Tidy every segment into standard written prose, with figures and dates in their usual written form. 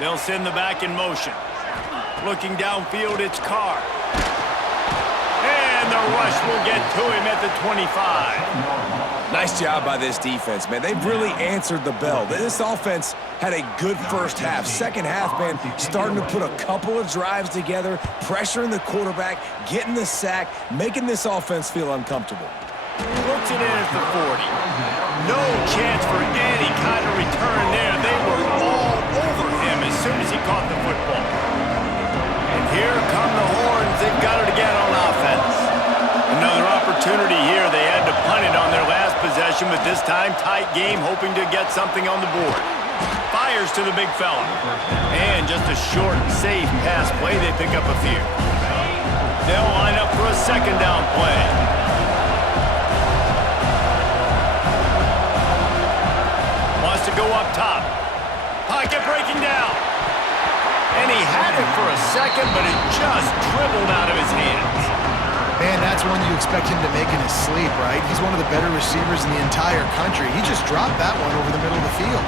They'll send the back in motion. Looking downfield, it's Carr. And the rush will get to him at the 25. Nice job by this defense, man. They've really answered the bell. This offense had a good first half. Second half, man, starting to put a couple of drives together, pressuring the quarterback, getting the sack, making this offense feel uncomfortable. Looks it in at the 40. No chance for any kind of return there. They were all over him as soon as he caught the football. And here come the horns. They've got it again on offense. Another opportunity here. They had to punt it on their last possession, but this time tight game, hoping to get something on the board. Fires to the big fella. And just a short, safe pass play. They pick up a few. They'll line up for a second down play. Wants to go up top. Pocket breaking down. And he had it for a second, but it just dribbled out of his hands. Man, that's one you expect him to make in his sleep, right? He's one of the better receivers in the entire country. He just dropped that one over the middle of the field.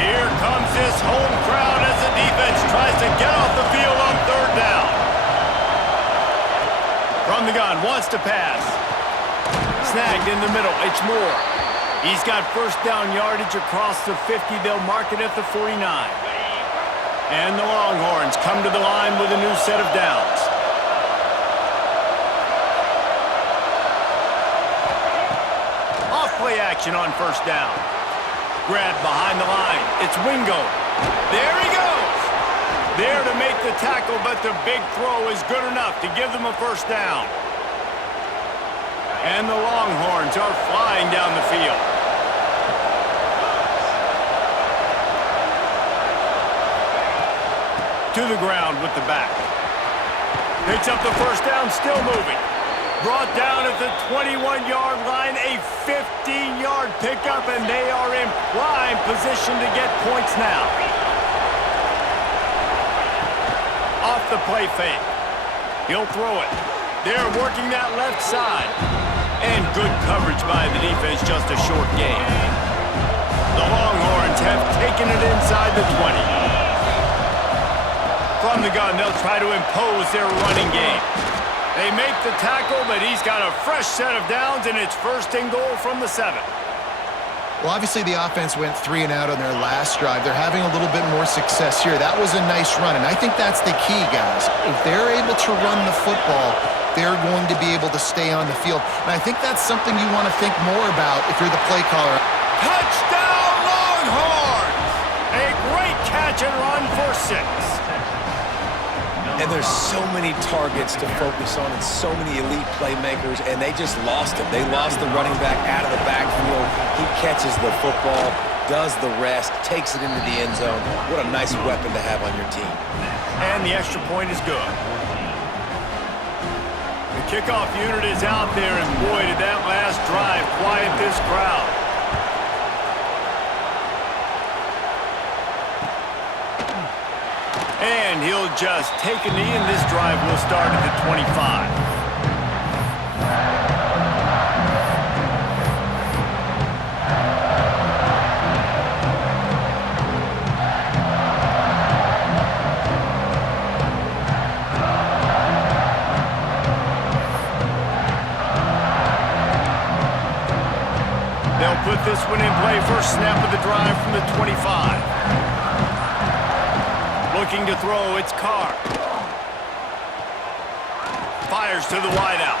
Here comes this home crowd as the defense tries to get off the field on third down. From the gun, wants to pass. Snagged in the middle, it's Moore. He's got first down yardage across the 50. They'll mark it at the 49. And the Longhorns come to the line with a new set of downs. Off play action on first down. Grab behind the line. It's Wingo. There he goes. There to make the tackle, but the big throw is good enough to give them a first down. And the Longhorns are flying down the field. To the ground with the back. Picks up the first down, still moving. Brought down at the 21-yard line, a 15-yard pickup, and they are in prime position to get points now. Off the play fake. He'll throw it. They're working that left side. And good coverage by the defense, just a short gain. The Longhorns have taken it inside the 20. From the gun, they'll try to impose their running game. They make the tackle, but he's got a fresh set of downs, and it's first and goal from the 7. Well, obviously the offense went 3 and out on their last drive. They're having a little bit more success here. That was a nice run, and I think that's the key, guys. If they're able to run the football, they're going to be able to stay on the field. And I think that's something you want to think more about if you're the play caller. Touchdown, Longhorns! A great catch and run for 6. And there's so many targets to focus on and so many elite playmakers, and they just lost him. They lost the running back out of the backfield. He catches the football, does the rest, takes it into the end zone. What a nice weapon to have on your team. And the extra point is good. The kickoff unit is out there, and boy, did that last drive quiet this crowd. And he'll just take a knee, and this drive will start at the 25. They'll put this one in play. First snap of the drive from the 25. Looking to throw, it's Carr. Fires to the wideout.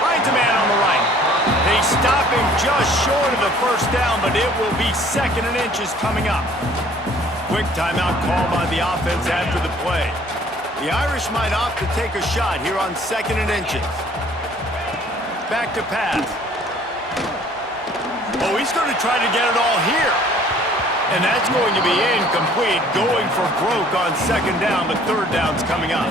Finds a man on the right. They stop him just short of the first down, but it will be 2nd and inches coming up. Quick timeout call by the offense after the play. The Irish might opt to take a shot here on 2nd and inches. Back to pass. Oh, he's going to try to get it all here. And that's going to be incomplete, going for broke on 2nd down, but 3rd down's coming up.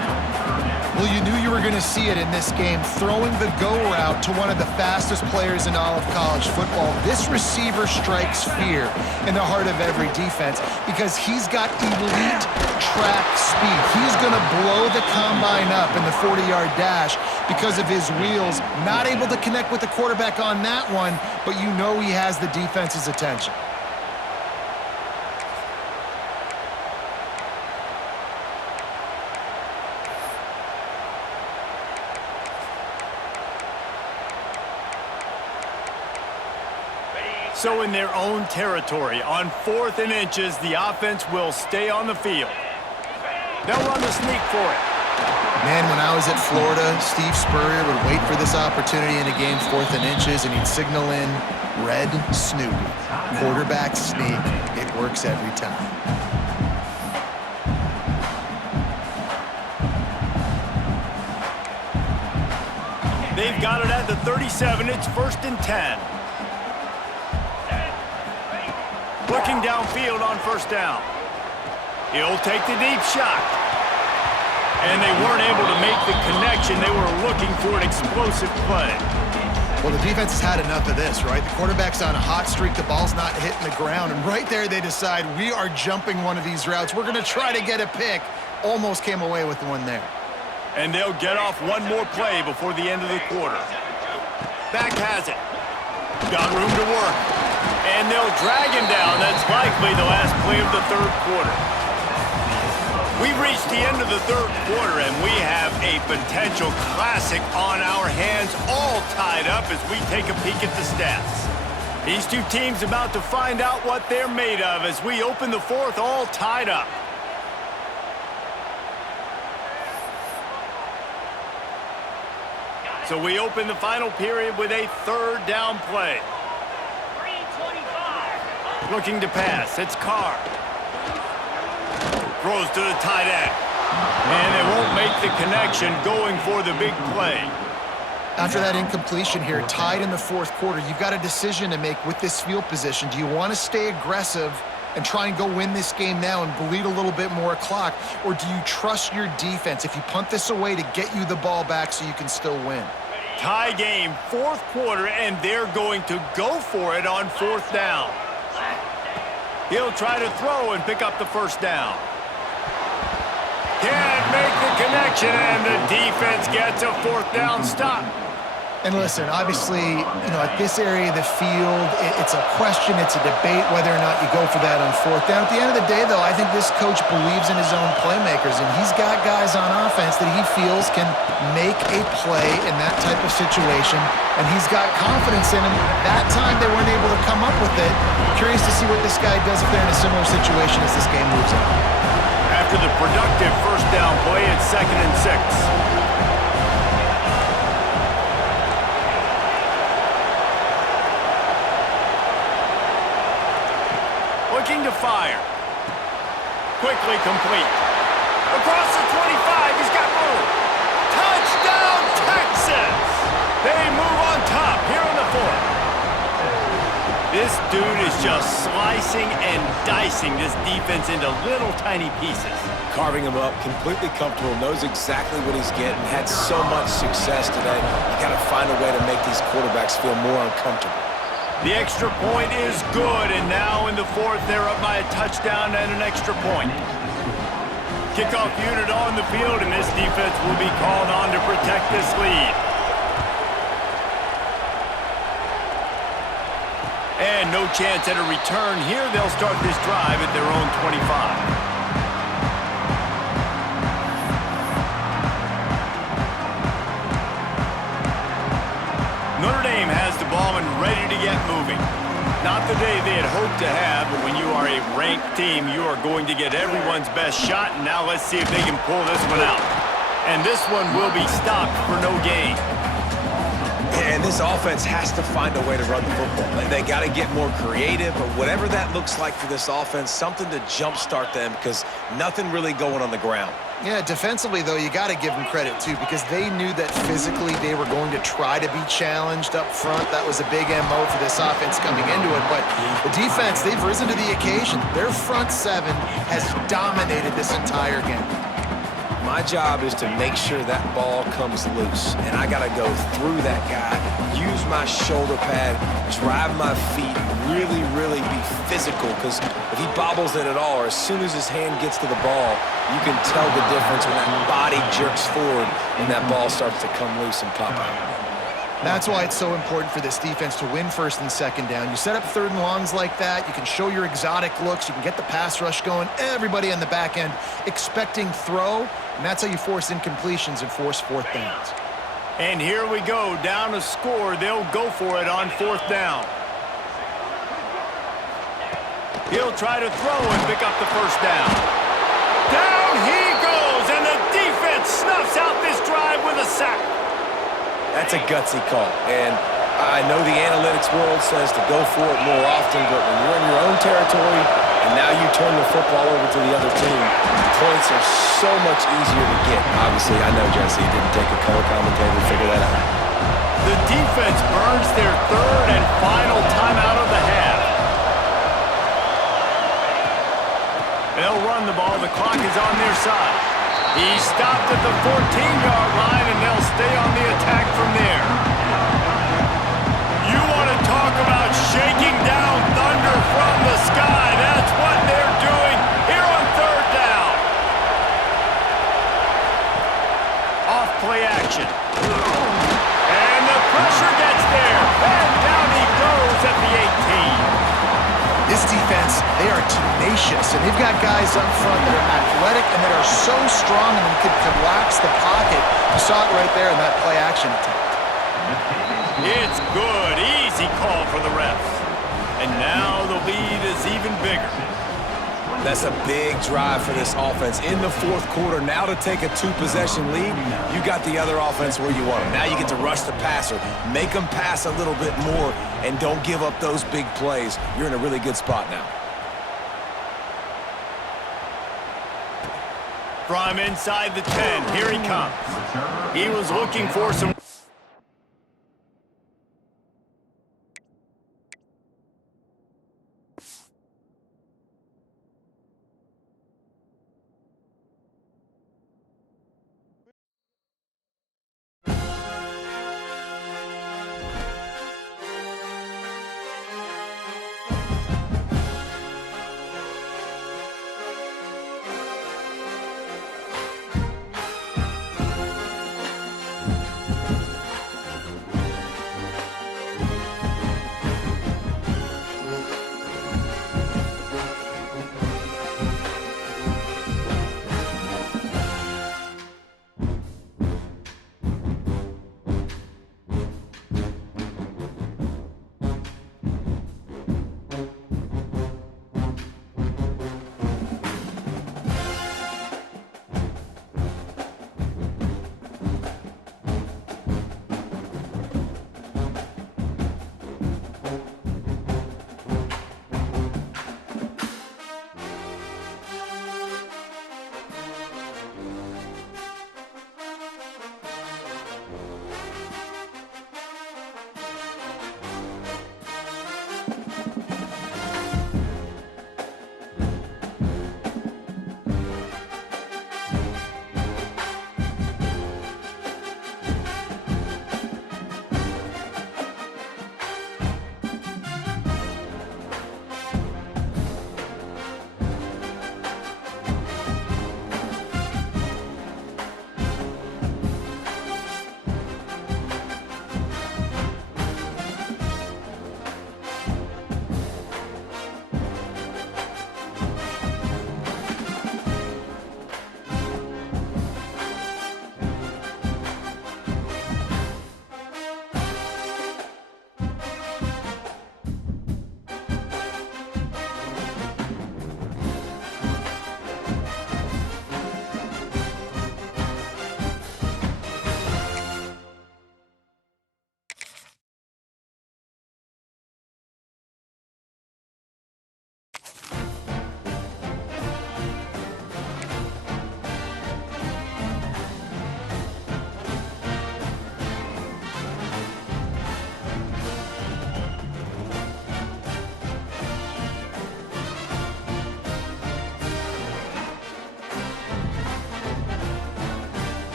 Well, you knew you were going to see it in this game, throwing the go route to one of the fastest players in all of college football. This receiver strikes fear in the heart of every defense because he's got elite track speed. He's going to blow the combine up in the 40-yard dash because of his wheels. Not able to connect with the quarterback on that one, but you know he has the defense's attention. So in their own territory, on 4th and inches, the offense will stay on the field. They'll run the sneak for it. Man, when I was at Florida, Steve Spurrier would wait for this opportunity in a game, 4th and inches, and he'd signal in red Snoopy. Quarterback sneak. It works every time. They've got it at the 37. It's 1st and 10. Looking downfield on 1st down. He'll take the deep shot. And they weren't able to make the connection. They were looking for an explosive play. Well, the defense has had enough of this, right? The quarterback's on a hot streak. The ball's not hitting the ground. And right there, they decide, we are jumping one of these routes. We're going to try to get a pick. Almost came away with one there. And they'll get off one more play before the end of the quarter. Back has it. Got room to work. And they'll drag him down. That's likely the last play of the 3rd quarter. We've reached the end of the 3rd quarter, and we have a potential classic on our hands, all tied up as we take a peek at the stats. These two teams about to find out what they're made of as we open the 4th, all tied up. So we open the final period with a 3rd down play. Looking to pass, it's Carr. Throws to the tight end. And they won't make the connection going for the big play. After that incompletion here, tied in the 4th quarter, you've got a decision to make with this field position. Do you want to stay aggressive and try and go win this game now and bleed a little bit more clock? Or do you trust your defense if you punt this away to get you the ball back so you can still win? Tie game, 4th quarter, and they're going to go for it on 4th down. He'll try to throw and pick up the 1st down. Can't make the connection, and the defense gets a 4th down stop. And listen, obviously, at this area of the field, it's a question, it's a debate whether or not you go for that on 4th down. At the end of the day, though, I think this coach believes in his own playmakers, and he's got guys on offense that he feels can make a play in that type of situation, and he's got confidence in him. That time, they weren't able to come up with it. Curious to see what this guy does if they're in a similar situation as this game moves on. After the productive 1st down play, it's 2nd and 6. Looking to fire. Quickly complete. Across the 25, he's got room. Touchdown, Texas! They move on top here in the 4th. This dude is just slicing and dicing this defense into little tiny pieces. Carving him up, completely comfortable, knows exactly what he's getting, had so much success today. You got to find a way to make these quarterbacks feel more uncomfortable. The extra point is good, and now in the 4th, they're up by a touchdown and an extra point. Kickoff unit on the field, and this defense will be called on to protect this lead. And no chance at a return here. They'll start this drive at their own 25. Notre Dame has the ball and ready to get moving. Not the day they had hoped to have, but when you are a ranked team, you are going to get everyone's best shot, and now let's see if they can pull this one out. And this one will be stopped for no gain. And this offense has to find a way to run the football. They got to get more creative, or whatever that looks like for this offense, something to jumpstart them because nothing really going on the ground. Yeah, defensively, though, you got to give them credit, too, because they knew that physically they were going to try to be challenged up front. That was a big MO for this offense coming into it. But the defense, they've risen to the occasion. Their front 7 has dominated this entire game. My job is to make sure that ball comes loose, and I got to go through that guy, use my shoulder pad, drive my feet, really be physical, because if he bobbles it at all, or as soon as his hand gets to the ball, you can tell the difference when that body jerks forward and that ball starts to come loose and pop out. That's why it's so important for this defense to win 1st and 2nd down. You set up 3rd and longs like that, you can show your exotic looks, you can get the pass rush going, everybody on the back end expecting throw, and that's how you force incompletions and force 4th downs. And here we go, down a score. They'll go for it on 4th down. He'll try to throw and pick up the first down. Down he goes, and the defense snuffs out this drive with a sack. That's a gutsy call, and I know the analytics world says to go for it more often, but when you're in your own territory and now you turn the football over to the other team, points are so much easier to get. Obviously, I know, Jesse, it didn't take a color commentator to figure that out. The defense burns their third and final timeout of the half. They'll run the ball. The clock is on their side. He stopped at the 14-yard line, and they'll stay on the attack from there. You want to talk about shaking down thunder from the sky. That's what they're doing here on third down. Off play action. And the pressure gets there. And down he goes at the 18. This defense, they are tenacious, and they've got guys up front that are athletic and that are so strong and can collapse the pocket. You saw it right there in that play action attempt. It's good. Easy call for the refs. And now the lead is even bigger. That's a big drive for this offense in the fourth quarter. Now to take a two-possession lead, you got the other offense where you want them. Now you get to rush the passer, make them pass a little bit more, and don't give up those big plays. You're in a really good spot now. From inside the 10, here he comes. He was looking for some...